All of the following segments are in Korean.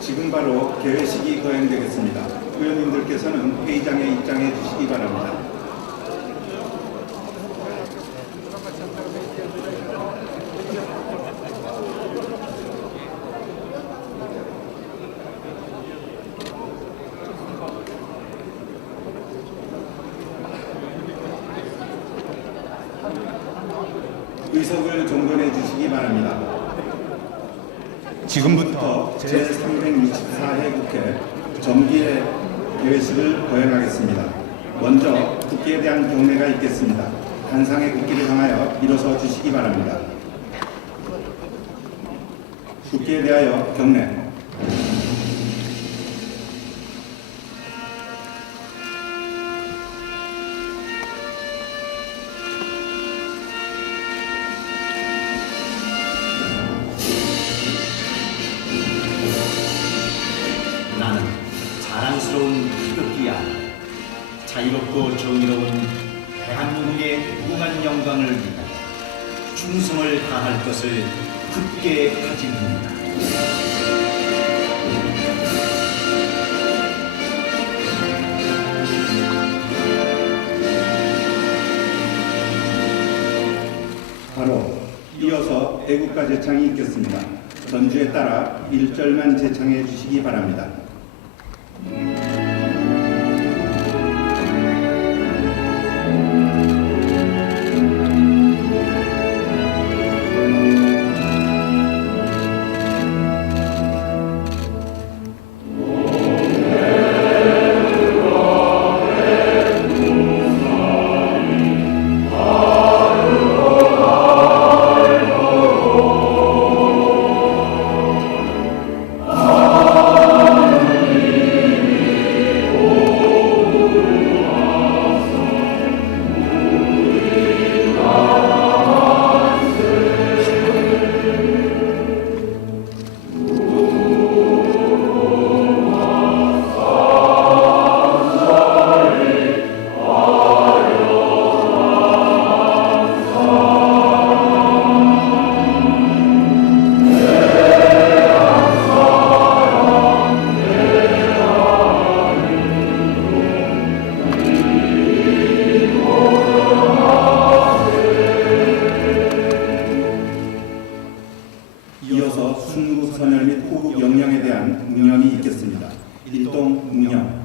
지금 바로 개회식이 거행되겠습니다. 의원님들께서는 회의장에 입장해 주시기 바랍니다. 의석을 정돈해 주시기 바랍니다. 지금부터 제364회 국회 정기회 개회식을 거행하겠습니다. 먼저 국회에 대한 경례가 있겠습니다. 단상의 국기를 향하여 일어서 주시기 바랍니다. 국기에 대하여 경례. 나는 자랑스러운 태극기야. 자유롭고 정의로운 대한민국의 무궁한 영광을 위하여 충성을 다할 것을 굳게 다짐합니다. 바로 이어서 애국가 제창이 있겠습니다. 전주에 따라 1절만 제창해 주시기 바랍니다. 이어서 순국 선열 및 호국 영령에 대한 묵념이 있겠습니다. 일동 묵념.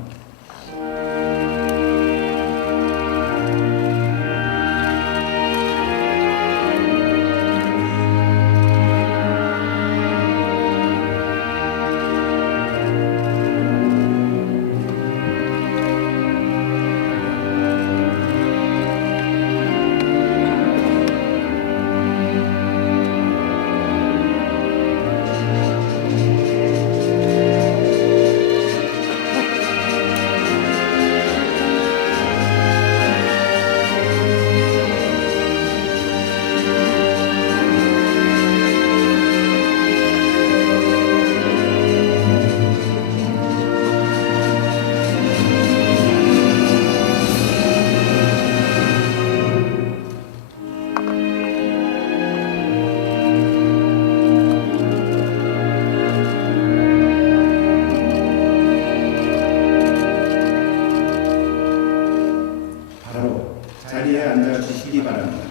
자리에 앉아 주시기 바랍니다.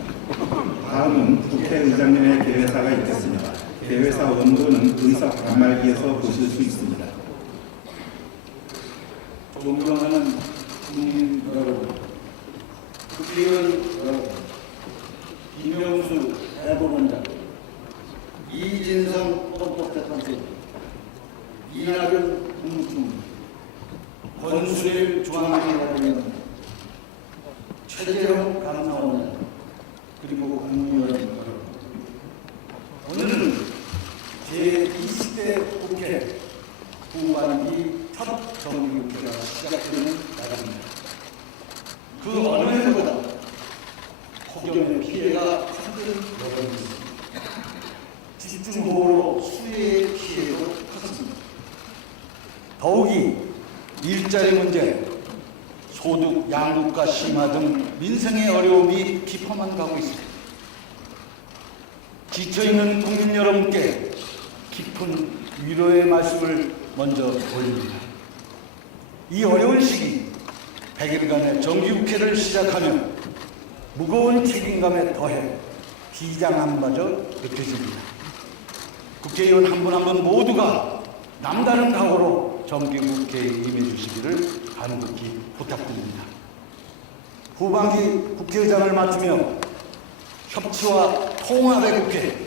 다음은 국회의장님의 개회사가 있겠습니다. 대회사 원고는 의사 단말기에서 보실 수 있습니다. 존경하는 국민 여러분, 국회의원 여러분, 김명수 대법원장, 이진성 헌법재판소, 이낙연 국무총리, 권순일 중앙지검장관, 최재형 감사원장, 그리고 국민 여러분, 오늘은 제20대 국회 후반기 첫 정기국회가 시작되는 날입니다. 그 어느 해보다 폭염의 피해가 크게 여러분입니다. 집중호우로 수해의 피해도 컸습니다. 더욱이 일자리 문제, 소득 양극화 심화 등 민생의 어려움이 깊어만 가고 있습니다. 지쳐있는 국민 여러분께 깊은 위로의 말씀을 먼저 올립니다. 이 어려운 시기 100일간의 정기국회를 시작하며 무거운 책임감에 더해 비장함마저 느껴집니다. 국회의원 한 분 한 분 모두가 남다른 각오로 정기국회에 임해 주시기를 간곡히 부탁드립니다. 후반기 국회의장을 맡으며 협치와 통합의 국회,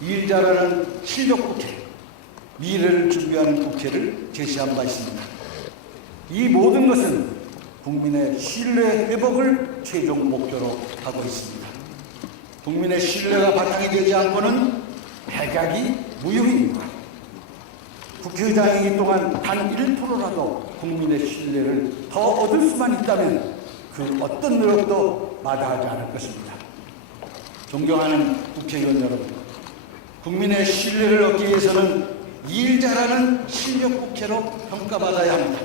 일 잘하는 실력 국회, 미래를 준비하는 국회를 제시한 바 있습니다. 이 모든 것은 국민의 신뢰 회복을 최종 목표로 하고 있습니다. 국민의 신뢰가 바탕이 되지 않고는 백약이 무효입니다. 국회의장이기 동안 단 1%라도 국민의 신뢰를 더 얻을 수만 있다면 그 어떤 노력도 마다하지 않을 것입니다. 존경하는 국회의원 여러분, 국민의 신뢰를 얻기 위해서는 일 잘하는 실력 국회로 평가받아야 합니다.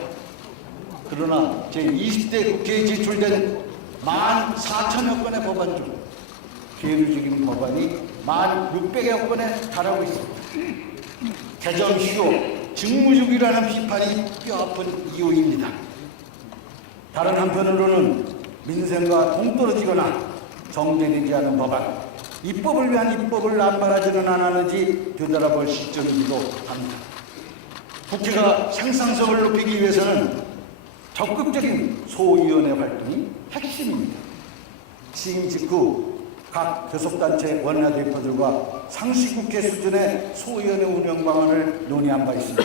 그러나 제20대 국회에 제출된 14,000여 건의 법안 중 비례적인 법안이 1,600여 건에 달하고 있습니다. 개정 휴업, 직무주기라는 비판이 뼈아픈 이유입니다. 다른 한편으로는 민생과 동떨어지거나 정제되지 않은 법안, 입법을 위한 입법을 남발하지는 않았는지 되돌아볼 시점이기도 합니다. 국회가 생산성을 높이기 위해서는 적극적인 소위원회 활동이 핵심입니다. 취임 직후 각 교섭단체 원내대표들과 상시국회 수준의 소위원회 운영 방안을 논의한 바 있습니다.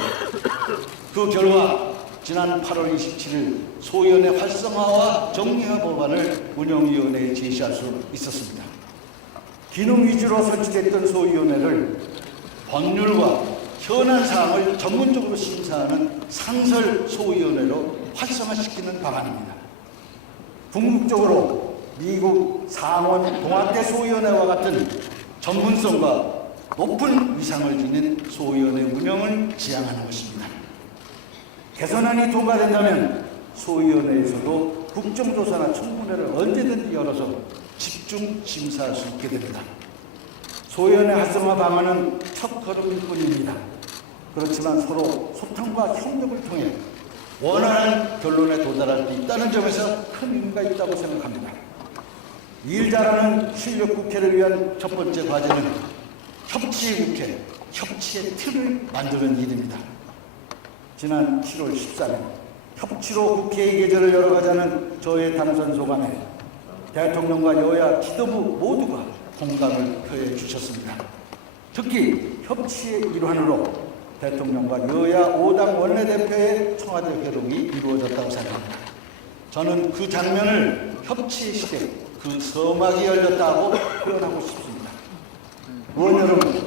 그 결과 지난 8월 27일 소위원회 활성화와 정리화 법안을 운영위원회에 제시할 수 있었습니다. 기능 위주로 설치됐던 소위원회를 법률과 현안 사항을 전문적으로 심사하는 상설 소위원회로 활성화시키는 방안입니다. 궁극적으로 미국 상원 동학대 소위원회와 같은 전문성과 높은 위상을 지닌 소위원회 운영을 지향하는 것입니다. 개선안이 통과된다면 소위원회에서도 국정조사나 청문회를 언제든지 열어서 집중 심사할 수 있게 됩니다. 소위원회 활성화 방안은 첫걸음일 뿐입니다. 그렇지만 서로 소통과 협력을 통해 원활한 결론에 도달할 수 있다는 점에서 큰 의미가 있다고 생각합니다. 일 잘하는 실력 국회를 위한 첫 번째 과제는 협치의 국회, 협치의 틀을 만드는 일입니다. 지난 7월 14일 협치로 국회의 계절을 열어가자는 저의 당선 소감에 대통령과 여야 지도부 모두가 공감을 표해 주셨습니다. 특히 협치의 일환으로 대통령과 여야 5당 원내대표의 청와대 회동이 이루어졌다고 생각합니다. 저는 그 장면을 협치의 시대, 그 서막이 열렸다고 표현하고 싶습니다. 의원 여러분,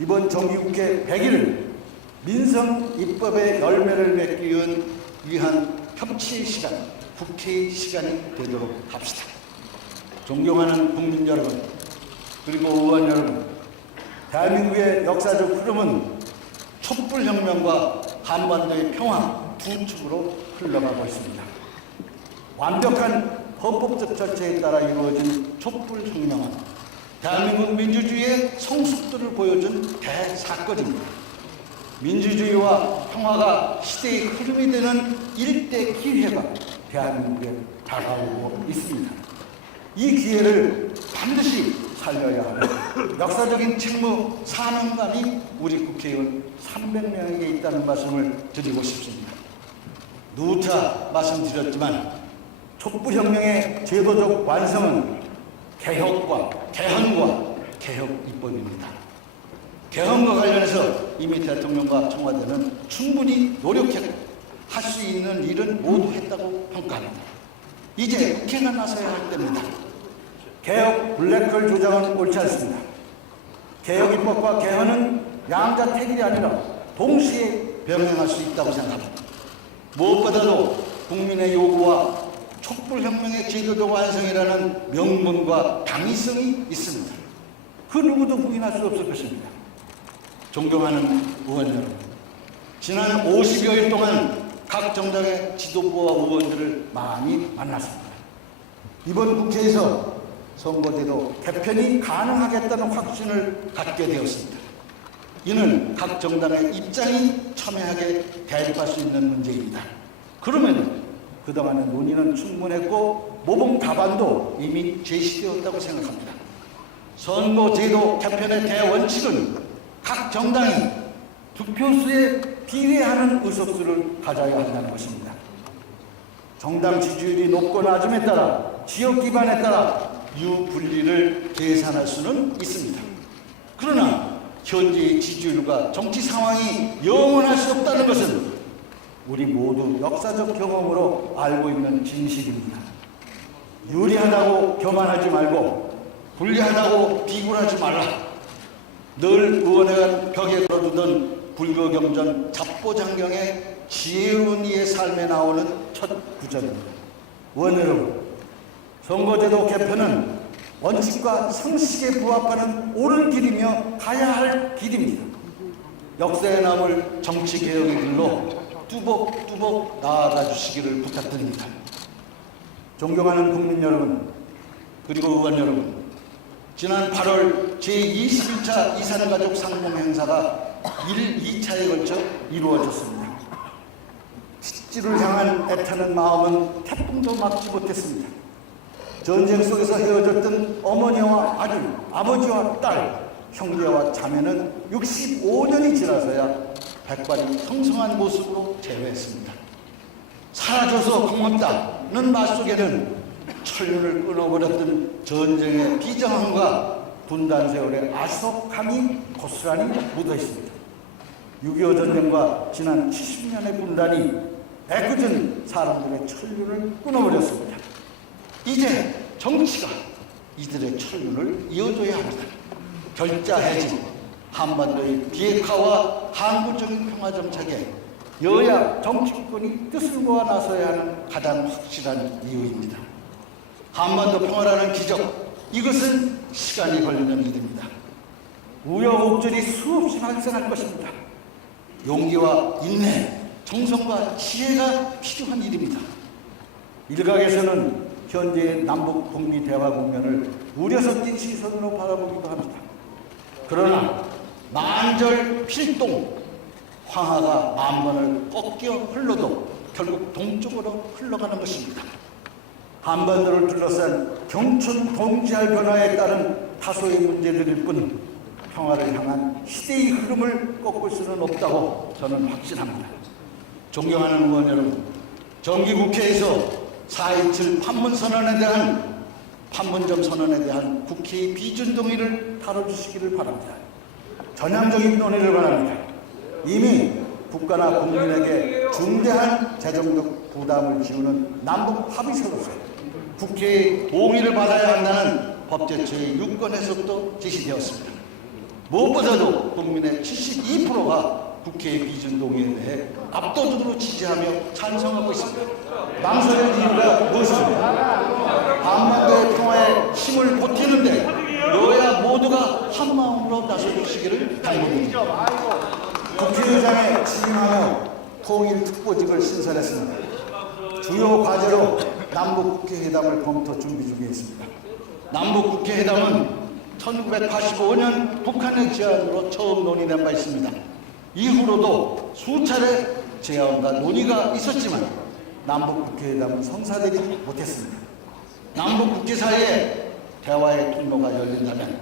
이번 정기국회 100일 민생 입법의 열매를 맺기 위한 협치의 시간, 국회의 시간이 되도록 합시다. 존경하는 국민 여러분, 그리고 의원 여러분, 대한민국의 역사적 흐름은 촛불혁명과 한반도의 평화 두 축으로 흘러가고 있습니다. 완벽한 헌법적 절차에 따라 이루어진 촛불혁명은 대한민국 민주주의의 성숙도를 보여준 대사건입니다. 민주주의와 평화가 시대의 흐름이 되는 일대 기회가 대한민국에 다가오고 있습니다. 이 기회를 반드시 살려야 하는 역사적인 책무 사명감이 우리 국회의원 300명에게 있다는 말씀을 드리고 싶습니다. 누차 말씀드렸지만 촛불혁명의 제도적 완성은 개혁과 개헌과 개혁 입법입니다. 개헌과 관련해서 이미 대통령과 청와대는 충분히 노력했고 할 수 있는 일은 모두 했다고 평가합니다. 이제 국회가 나서야 할 때입니다. 개혁 블랙홀 조장은 옳지 않습니다. 개혁 입법과 개헌은 양자택일이 아니라 동시에 병행할 수 있다고 생각합니다. 무엇보다도 국민의 요구와 촛불혁명의 제도적 완성이라는 명분과 당위성이 있습니다. 그 누구도 부인할 수 없을 것입니다. 존경하는 의원 여러분, 지난 50여일 동안 각 정당의 지도부와 의원들을 많이 만났습니다. 이번 국회에서 선거제도 개편이 가능하겠다는 확신을 갖게 되었습니다. 이는 각 정당의 입장이 첨예하게 대립할 수 있는 문제입니다. 그러면 그동안의 논의는 충분했고 모범 답안도 이미 제시되었다고 생각합니다. 선거제도 개편의 대원칙은 각 정당이 득표수에 비례하는 의석수를 가져야 한다는 것입니다. 정당 지지율이 높고 낮음에 따라 지역 기반에 따라 유불리를 계산할 수는 있습니다. 그러나 현재의 지지율과 정치 상황이 영원할 수 없다는 것은 우리 모두 역사적 경험으로 알고 있는 진실입니다. 유리하다고 교만하지 말고 불리하다고 비굴하지 말라. 늘 의원회관 벽에 걸어두던 불교경전 잡보장경의 지혜로운 이의 삶에 나오는 첫 구절입니다. 의원 여러분, 선거제도 개편은 원칙과 상식에 부합하는 옳은 길이며 가야 할 길입니다. 역사에 남을 정치개혁의 길로 뚜벅뚜벅 나아가 주시기를 부탁드립니다. 존경하는 국민 여러분, 그리고 의원 여러분, 지난 8월 제21차 이산가족 상봉 행사가 2차에 걸쳐 이루어졌습니다. 식지를 향한 애타는 마음은 태풍도 막지 못했습니다. 전쟁 속에서 헤어졌던 어머니와 아들, 아버지와 딸, 형제와 자매는 65년이 지나서야 백발이 성성한 모습으로 재회했습니다. 사라져서 고맙다는 말 속에는 천륜을 끊어버렸던 전쟁의 비정함과 분단 세월의 아속함이 고스란히 묻어 있습니다. 6.25 전쟁과 지난 70년의 분단이 애꿎은 사람들의 천륜을 끊어버렸습니다. 이제 정치가 이들의 천륜을 이어줘야 합니다. 결자 해지, 한반도의 비핵화와 항구적인 평화 정착에 여야 정치권이 뜻을 모아 나서야 하는 가장 확실한 이유입니다. 한반도 평화라는 기적, 이것은 시간이 걸리는 일입니다. 우여곡절이 수없이 발생할 것입니다. 용기와 인내, 정성과 지혜가 필요한 일입니다. 일각에서는 현재의 남북 북미 대화 국면을 우려 섞인 시선으로 바라보기도 합니다. 그러나 만절 필동, 황하가 만번을 꺾여 흘러도 결국 동쪽으로 흘러가는 것입니다. 한반도를 둘러싼 경천 동지할 변화에 따른 다소의 문제들일 뿐 평화를 향한 시대의 흐름을 꺾을 수는 없다고 저는 확신합니다. 존경하는 의원 여러분, 정기국회에서 4.27 판문점 선언에 대한 국회의 비준동의를 다뤄주시기를 바랍니다. 전향적인 논의를 바랍니다. 이미 국가나 국민에게 중대한 재정적 부담을 지우는 남북 합의서로서 국회의 동의를 받아야 한다는 법제처의 유권에서도 제시되었습니다. 무엇보다도 국민의 72%가 국회의 비준동의에 대해 압도적으로 지지하며 찬성하고 있습니다. 망설일 이유가 무엇입니까? 한반도의 평화에 힘을 보태는데 여야 모두가 한마음으로 나서주시기를 당부드립니다. 국회의장에 취임하며 통일특보직을 신설했습니다. 주요 과제로 남북국회회담을 검토 준비 중에 있습니다. 남북국회회담은 1985년 북한의 제안으로 처음 논의된 바 있습니다. 이후로도 수차례 제안과 논의가 있었지만 남북국회회담은 성사되지 못했습니다. 남북국회 사이에 대화의 통로가 열린다면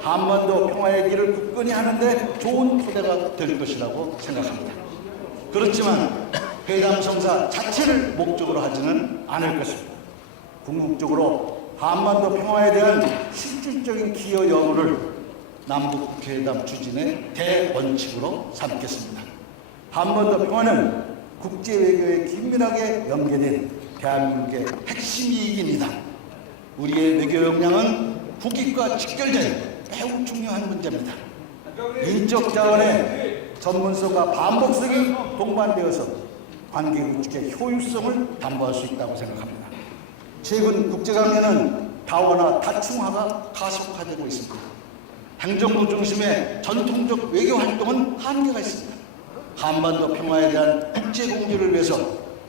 한반도 평화의 길을 굳건히 하는데 좋은 토대가 될 것이라고 생각합니다. 그렇지만 회담 성사 자체를 목적으로 하지는 않을 것입니다. 궁극적으로 한반도 평화에 대한 실질적인 기여 여부를 남북 국회회담 추진의 대원칙으로 삼겠습니다. 한반도 평화는 국제 외교에 긴밀하게 연계된 대한민국의 핵심 이익입니다. 우리의 외교 역량은 국익과 직결된 매우 중요한 문제입니다. 인적 자원의 전문성과 반복성이 동반되어서 관계 구축의 효율성을 담보할 수 있다고 생각합니다. 최근 국제관계는 다원화 다층화가 가속화되고 있습니다. 행정부 중심의 전통적 외교 활동은 한계가 있습니다. 한반도 평화에 대한 국제 공조를 위해서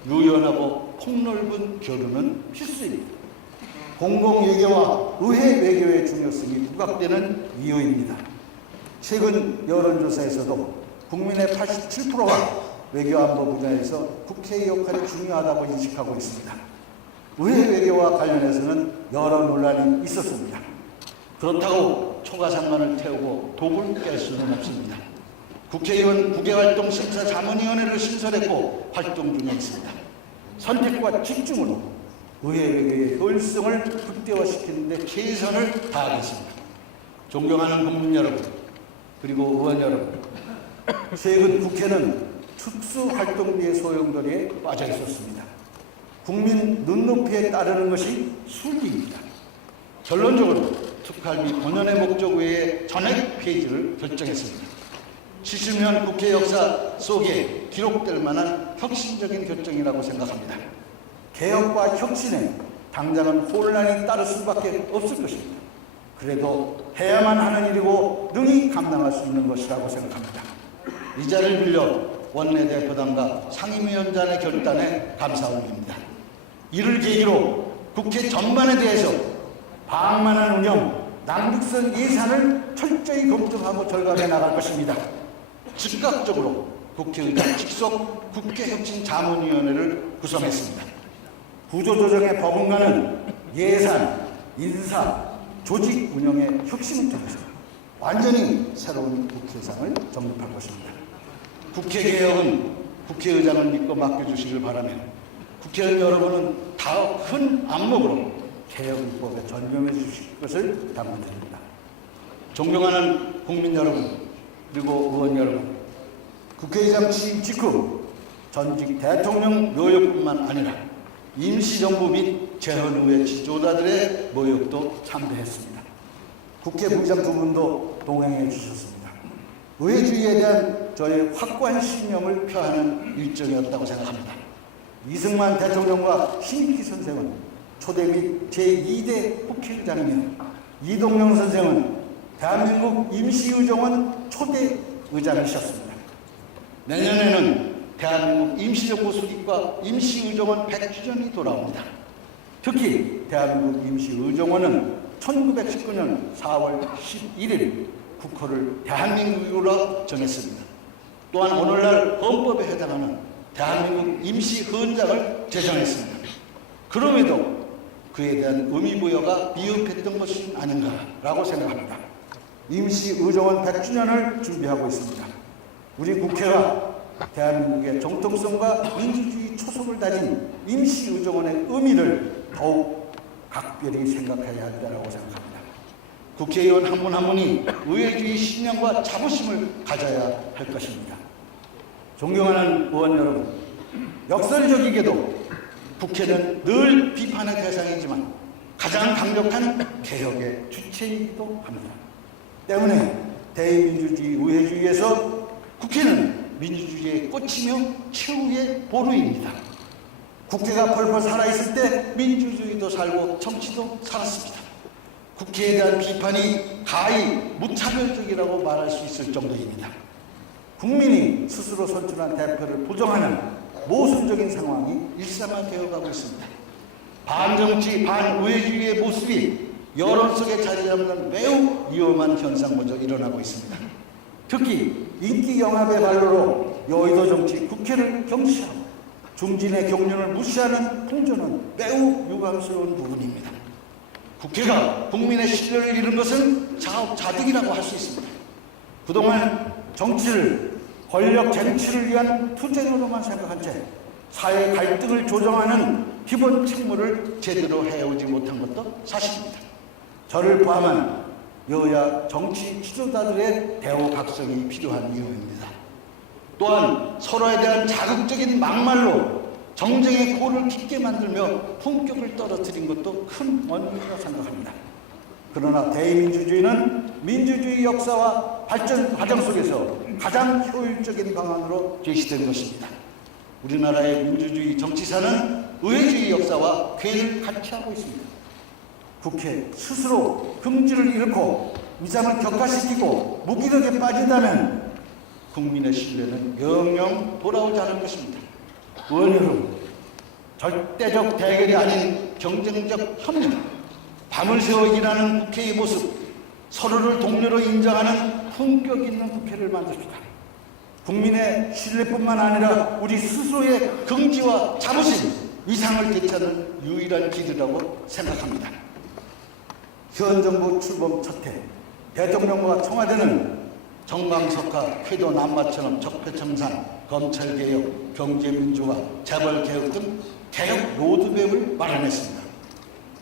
유연하고 폭넓은 교류는 필수입니다. 공공외교와 의회 외교의 중요성이 부각되는 이유입니다. 최근 여론조사에서도 국민의 87%가 외교안보 분야에서 국회의 역할이 중요하다고 인식하고 있습니다. 의회 외교와 관련해서는 여러 논란이 있었습니다. 그렇다고 초가상관을 태우고 독을 깰 수는 없습니다. 국회의원 국외활동심사자문위원회를 신설했고 활동 중에 있습니다. 선택과 집중으로 의회 외교의 효율성을 극대화시키는 데 최선을 다하겠습니다. 존경하는 국민 여러분, 그리고 의원 여러분, 최근 국회는 특수활동비의 소용돌이에 빠져 있었습니다. 국민 눈높이에 따르는 것이 순리입니다. 결론적으로 특활비 본연의 목적 외에 전액 폐지를 결정했습니다. 70년 국회 역사 속에 기록될 만한 혁신적인 결정이라고 생각합니다. 개혁과 혁신에 당장은 혼란이 따를 수밖에 없을 것입니다. 그래도 해야만 하는 일이고 능히 감당할 수 있는 것이라고 생각합니다. 이 자리를 빌려 원내대표단과 상임위원장의 결단에 감사 올립니다. 이를 계기로 국회 전반에 대해서 방만한 운영, 낭비성 예산을 철저히 검증하고 절감해 나갈 것입니다. 즉각적으로 국회의장 직속 국회혁신자문위원회를 구성했습니다. 구조조정의 버금가는 예산, 인사, 조직 운영의 혁신을 통해서 완전히 새로운 국회상을 정립할 것입니다. 국회개혁은 국회의장을 믿고 맡겨주시길 바라며 국회의원 여러분은 더 큰 안목으로 개혁입법에 전념해 주실 것을 당부드립니다. 존경하는 국민 여러분, 그리고 의원 여러분, 국회의장 취임 직후 전직 대통령 묘역뿐만 아니라 임시정부 및 재헌의회 지도자들의 모욕도 참배했습니다. 국회 부의장 두 분도 동행해 주셨습니다. 의회주의에 대한 저의 확고한 신념을 표하는 일정이었다고 생각합니다. 이승만 대통령과 신익희 선생은 초대 및 제2대 국회의장이며 이동영 선생은 대한민국 임시의정원 초대 의장이셨습니다. 내년에는 대한민국 임시정부 수립과 임시의정원 100주년이 돌아옵니다. 특히 대한민국 임시의정원은 1919년 4월 11일 국호를 대한민국으로 정했습니다. 또한 오늘날 헌법에 해당하는 대한민국 임시헌장을 제정했습니다. 그럼에도 그에 대한 의미부여가 미흡했던 것이 아닌가라고 생각합니다. 임시의정원 100주년을 준비하고 있습니다. 우리 국회가 대한민국의 정통성과 민주주의 초석을 다진 임시의정원의 의미를 더욱 각별히 생각해야 한다고 생각합니다. 국회의원 한 분 한 분이 의회주의 신념과 자부심을 가져야 할 것입니다. 존경하는 의원 여러분, 역설적이게도 국회는 늘 비판의 대상이지만 가장 강력한 개혁의 주체이기도 합니다. 때문에 대의민주주의 의회주의에서 국회는 민주주의의 꽃이며 최후의 보루입니다. 국회가 펄펄 살아있을 때 민주주의도 살고 정치도 살았습니다. 국회에 대한 비판이 가히 무차별적이라고 말할 수 있을 정도입니다. 국민이 스스로 선출한 대표를 부정하는 모순적인 상황이 일상화되어가고 있습니다. 반정치, 반의회주의의 모습이 여론 속에 자리 잡는 매우 위험한 현상마저 일어나고 있습니다. 특히 인기 영합의 발로로 여의도 정치 국회를 경시하고 중진의 격려를 무시하는 풍조는 매우 유감스러운 부분입니다. 국회가 국민의 신뢰를 잃은 것은 자업자득이라고 할 수 있습니다. 그동안 정치를 권력 쟁취를 위한 투쟁으로만 생각한 채 사회 갈등을 조정하는 기본 책무를 제대로 해오지 못한 것도 사실입니다. 저를 포함한 여야 정치 지도자들의 대우각성이 필요한 이유입니다. 또한 서로에 대한 자극적인 막말로 정쟁의 골을 깊게 만들며 품격을 떨어뜨린 것도 큰 원인이라고 생각합니다. 그러나 대의민주주의는 민주주의 역사와 발전 과정 속에서 가장 효율적인 방안으로 제시된 것입니다. 우리나라의 민주주의 정치사는 의회주의 역사와 궤를 같이 하고 있습니다. 국회 스스로 금지를 잃고 위상을 격화시키고 무기력에 빠진다면 국민의 신뢰는 영영 돌아오지 않을 것입니다. 의원 여러분, 절대적 대결이 아닌 경쟁적 협력, 밤을 새워 일하는 국회의 모습, 서로를 동료로 인정하는 품격 있는 국회를 만듭시다. 국민의 신뢰뿐만 아니라 우리 스스로의 긍지와 자부심, 위상을 되찾는 유일한 길이라고 생각합니다. 현 정부 출범 첫해 대통령과 청와대는 정강석화, 쾌도 남마처럼 적폐청산, 검찰개혁, 경제민주화, 재벌개혁 등 개혁 로드맵을 마련했습니다.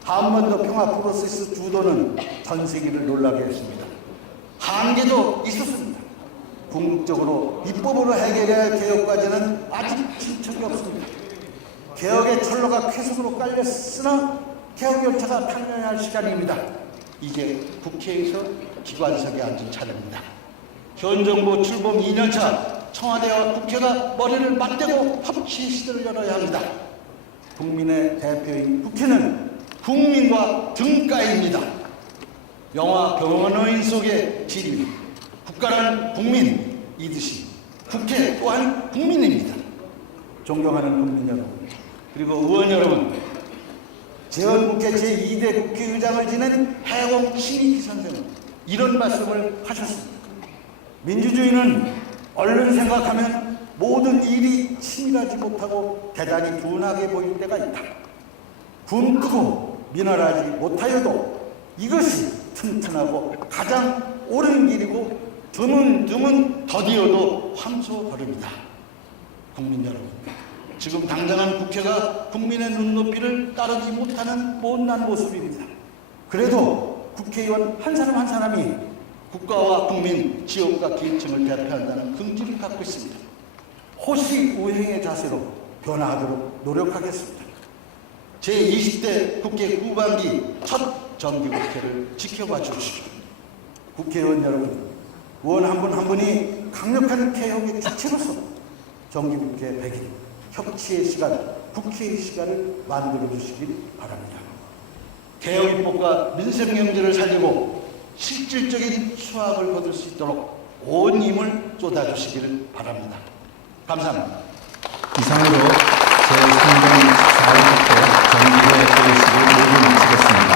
한반도 평화 프로세스 주도는 전 세계를 놀라게 했습니다. 한계도 있었습니다. 궁극적으로 입법으로 해결해야 할 개혁 과제는 아직 진척이 없습니다. 개혁의 철로가 쾌속으로 깔렸으나 개혁 열차가 편려해야 할 시간입니다. 이제 국회에서 기관석에 앉은 차례입니다. 현 정부 출범 2년차 청와대와 국회가 머리를 맞대고 협치의 시대를 열어야 합니다. 국민의 대표인 국회는 국민과 등가입니다. 영화 병원어인 속의 진리, 국가란 국민이듯이 국회 또한 국민입니다. 존경하는 국민 여러분, 그리고 의원 여러분, 재헌국회 제2대 국회의장을 지낸 해공 신익희 선생은 이런 말씀을 하셨습니다. 민주주의는 얼른 생각하면 모든 일이 치밀하지 못하고 대단히 둔하게 보일 때가 있다. 굶고 미련하지 못하여도 이것이 튼튼하고 가장 옳은 길이고 드문 더디어도 황소 걸음이다. 국민 여러분, 지금 당장은 국회가 국민의 눈높이를 따르지 못하는 못난 모습입니다. 그래도 국회의원 한 사람 한 사람이 국가와 국민, 지역과 계층을 대표한다는 긍지를 갖고 있습니다. 호시우행의 자세로 변화하도록 노력하겠습니다. 제20대 국회 후반기 첫 정기국회를 지켜봐 주십시오. 국회의원 여러분, 의원 한 분 한 분이 강력한 개혁의 주체로서 정기국회 100일, 협치의 시간, 국회의 시간을 만들어 주시길 바랍니다. 개혁 입법과 민생 경제를 살리고 실질적인 수확을 거둘 수 있도록 온 힘을 쏟아주시기를 바랍니다. 감사합니다. 이상으로 제304회 정기회 회의식을 모두 마치겠습니다.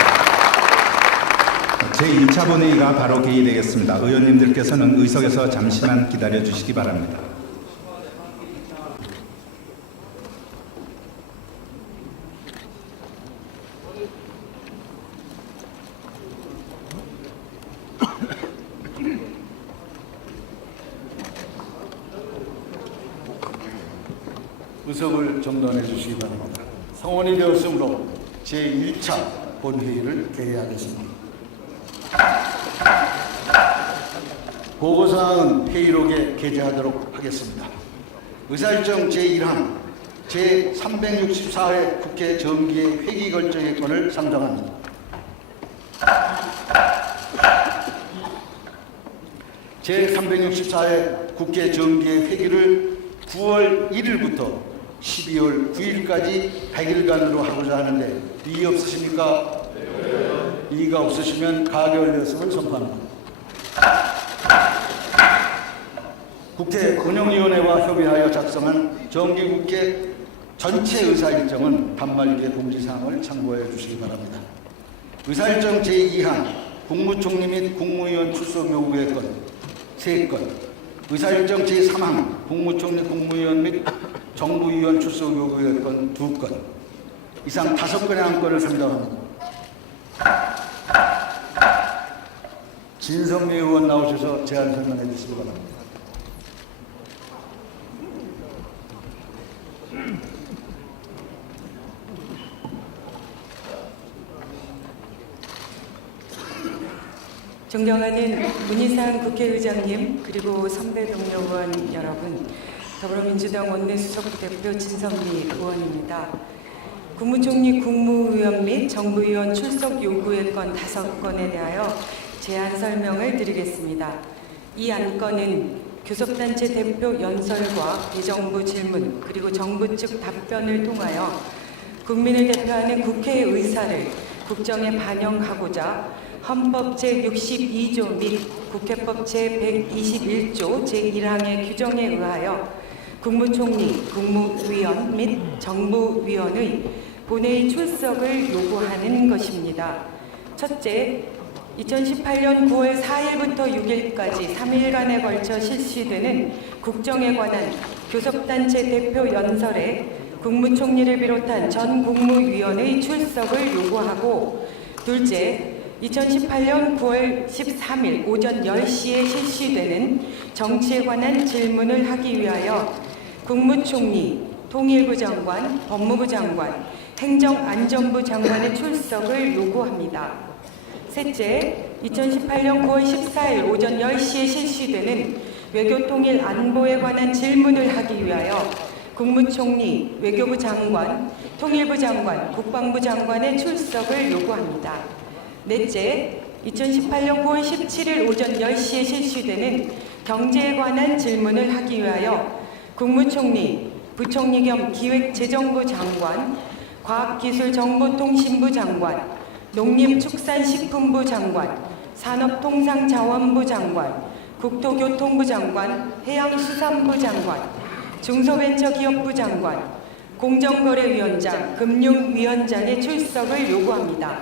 제1차 본회의가 바로 개의되겠습니다. 의원님들께서는 의석에서 잠시만 기다려 주시기 바랍니다. 의석을 정돈해 주시기 바랍니다. 성원이 되었으므로 제1차 본회의를 개회하겠습니다. 보고사항은 회의록에 게재하도록 하겠습니다. 의사일정 제1항 제364회 국회 정기의 회기 결정의 건을 상정합니다. 제364회 국회 정기의 회기를 9월 1일부터 12월 9일까지 100일간으로 하고자 하는데 이의 없으십니까? 네. 이의가 없으시면 가결되었음을 선포합니다. 국회 운영위원회와 협의하여 작성한 정기국회 전체 의사일정은 단말기의 공지사항을 참고해 주시기 바랍니다. 의사일정 제2항 국무총리 및 국무위원 출석 요구의 건 3건, 의사일정 제3항 국무총리 국무위원 및 정부위원 출석 요구의 건 2건, 이상 5건의 안건을 상정합니다. 진성미 의원 나오셔서 제안 설명해 주시기 바랍니다. 존경하는 문희상 국회의장님, 그리고 선배 동료 의원 여러분, 더불어민주당 원내수석 대표 진선미 의원입니다. 국무총리 국무위원 및 정부위원 출석 요구의 건 5건에 대하여 제안 설명을 드리겠습니다. 이 안건은 교섭단체 대표 연설과 대정부 질문 그리고 정부 측 답변을 통하여 국민을 대표하는 국회의 의사를 국정에 반영하고자 헌법 제62조 및 국회법 제121조 제1항의 규정에 의하여 국무총리, 국무위원 및 정부위원의 본회의 출석을 요구하는 것입니다. 첫째, 2018년 9월 4일부터 6일까지 3일간에 걸쳐 실시되는 국정에 관한 교섭단체 대표 연설에 국무총리를 비롯한 전 국무위원의 출석을 요구하고, 둘째, 2018년 9월 13일 오전 10시에 실시되는 정치에 관한 질문을 하기 위하여 국무총리, 통일부 장관, 법무부 장관, 행정안전부 장관의 출석을 요구합니다. 셋째, 2018년 9월 14일 오전 10시에 실시되는 외교통일 안보에 관한 질문을 하기 위하여 국무총리, 외교부 장관, 통일부 장관, 국방부 장관의 출석을 요구합니다. 넷째, 2018년 9월 17일 오전 10시에 실시되는 경제에 관한 질문을 하기 위하여 국무총리, 부총리 겸 기획재정부 장관, 과학기술정보통신부 장관, 농림축산식품부 장관, 산업통상자원부 장관, 국토교통부 장관, 해양수산부 장관, 중소벤처기업부 장관, 공정거래위원장, 금융위원장의 출석을 요구합니다.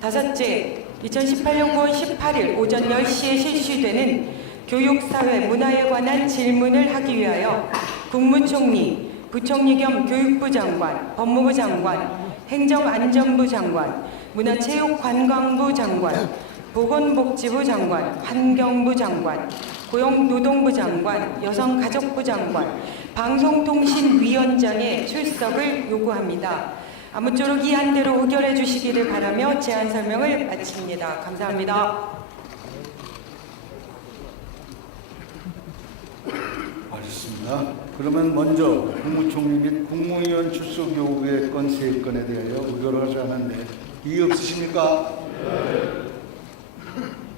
다섯째, 2018년 9월 18일 오전 10시에 실시되는 교육사회 문화에 관한 질문을 하기 위하여 국무총리, 부총리 겸 교육부 장관, 법무부 장관, 행정안전부 장관, 문화체육관광부 장관, 보건복지부 장관, 환경부 장관, 고용노동부 장관, 여성가족부 장관, 방송통신위원장의 출석을 요구합니다. 아무쪼록 이 안대로 의결해 주시기를 바라며 제안 설명을 마칩니다. 감사합니다. 알겠습니다. 그러면 먼저 국무총리 및 국무위원 출석 요구의 건 3건에 대하여 의결을 하자 하는데 이의 없으십니까?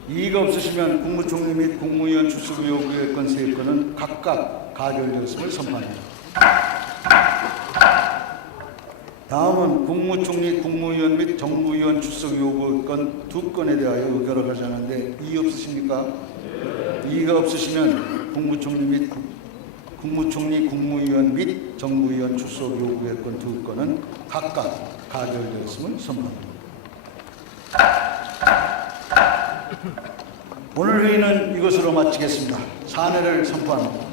이의가 없으시면 국무총리 및 국무위원 출석 요구의 건 3건은 각각 가결되었음을 선포합니다. 다음은 국무총리, 국무위원 및 정부위원 출석 요구 건 2건에 대하여 의결을 하자 하는데 이의 없으십니까? 이의가 없으시면 국무총리, 국무위원 및 정부위원 출석 요구의 건 2건은 각각 가결되었음을 선포합니다. 오늘 회의는 이것으로 마치겠습니다. 사내를 선포합니다.